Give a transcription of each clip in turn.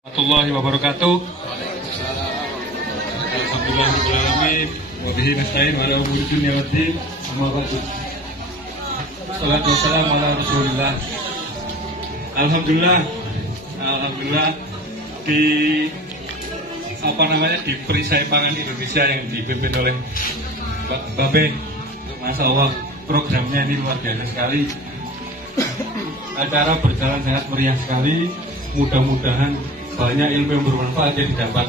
Warahmatullahi wabarakatuh. Alhamdulillahirrahmanirrahim. Wabihi nasta'in wa ala umuri dunya waddin. Amma ba'du. Salatu wassalamu ala Rasulillah. Alhamdulillah di di Perisai Pangan Indonesia yang dipimpin oleh Pak Babe. Masya Allah, programnya ini luar biasa sekali. Acara berjalan sangat meriah sekali. Mudah-mudahan banyak ilmu yang bermanfaat yang didapat,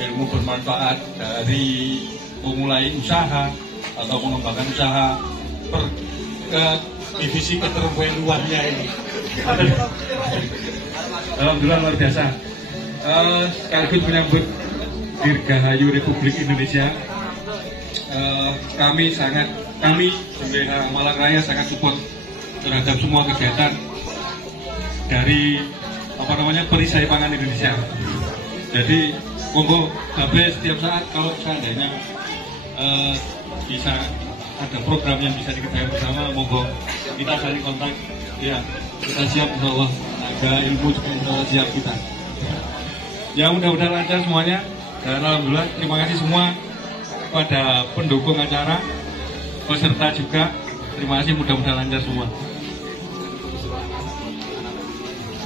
ilmu bermanfaat dari memulai usaha atau mengembangkan usaha ke divisi keterwakilannya ini. Alhamdulillah luar biasa. Sekaligus menyambut Dirgahayu Republik Indonesia. Kami sebagai Malang Raya sangat support terhadap semua kegiatan dari Perisai Pangan Indonesia. Jadi monggo Babe setiap saat kalau seandainya bisa ada program yang bisa diketahui bersama, monggo kita saling kontak. Ya, kita siap insyaallah, ada ilmu juga siap kita. Ya, mudah-mudahan lancar semuanya. Dan alhamdulillah terima kasih semua kepada pendukung acara, peserta juga. Terima kasih, mudah-mudahan lancar semua.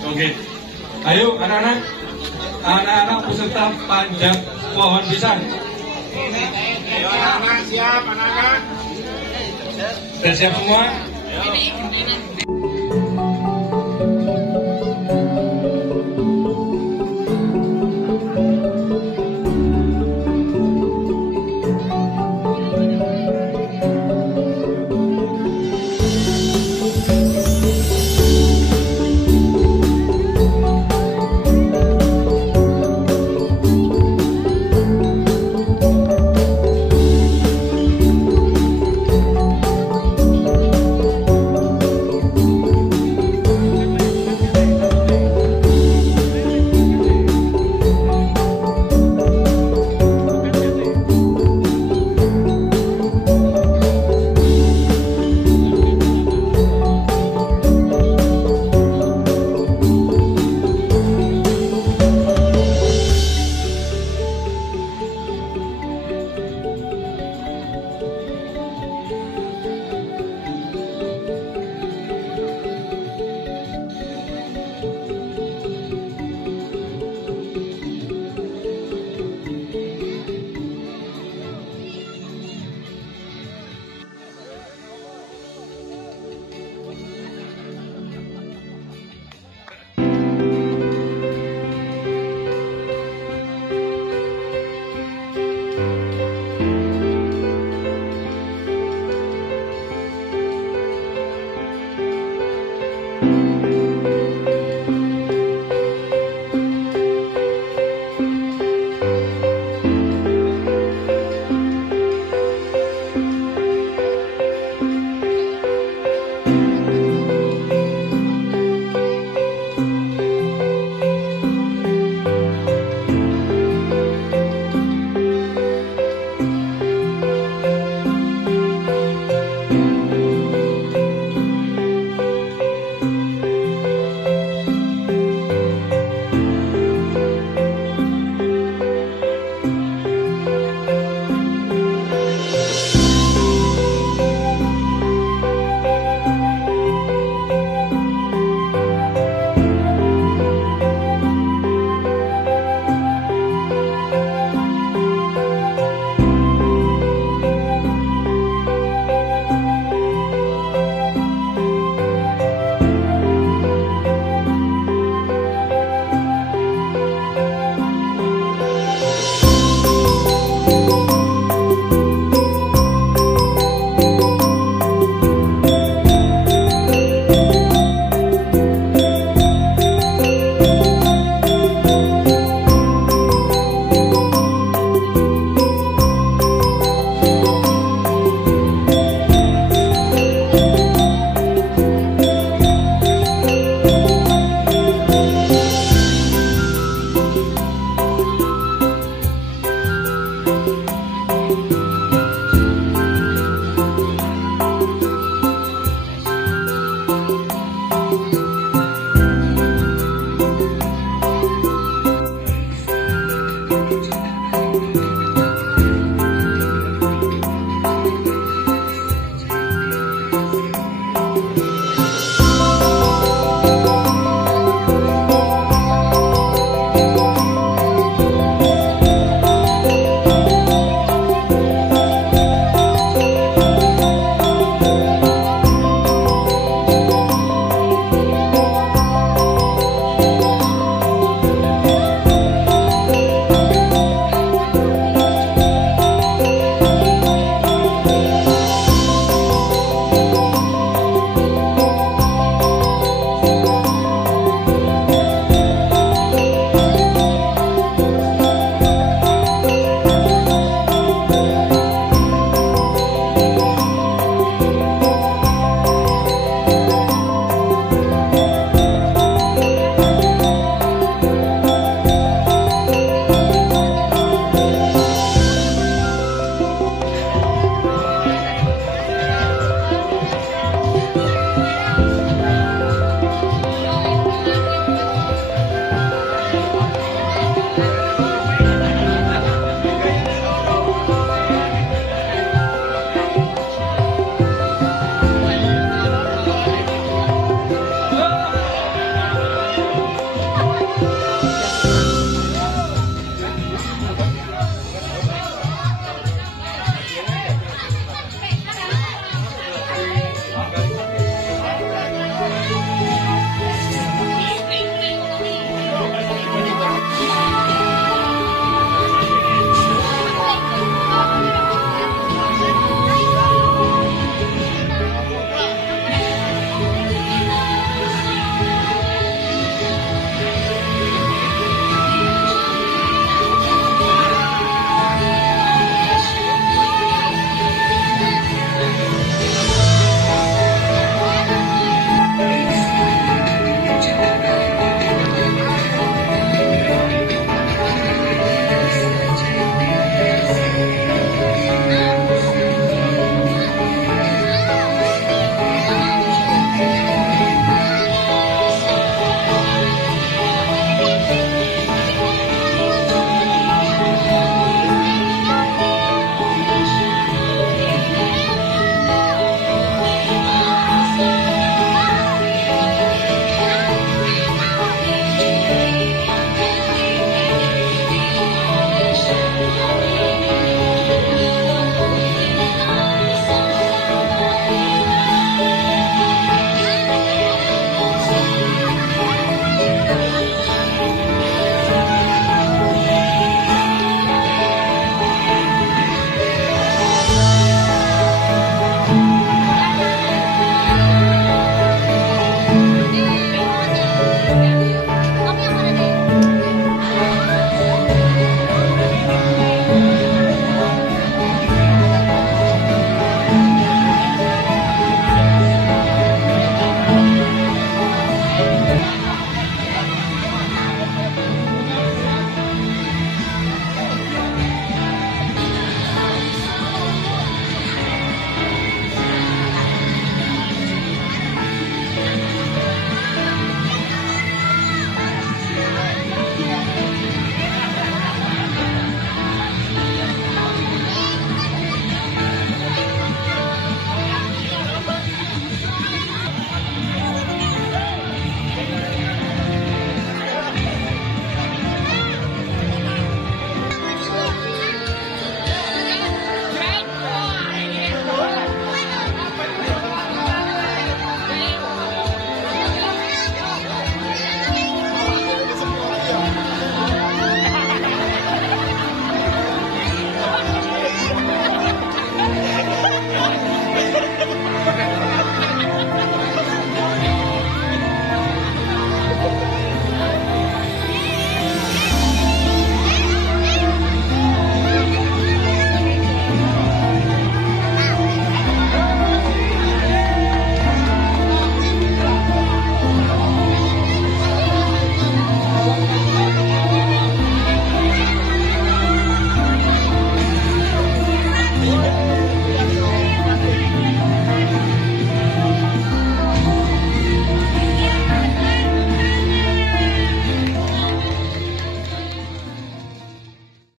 Oke. Ayo anak-anak peserta panjat pohon pisang. Anak-anak siap, anak-anak. Sudah siap semua?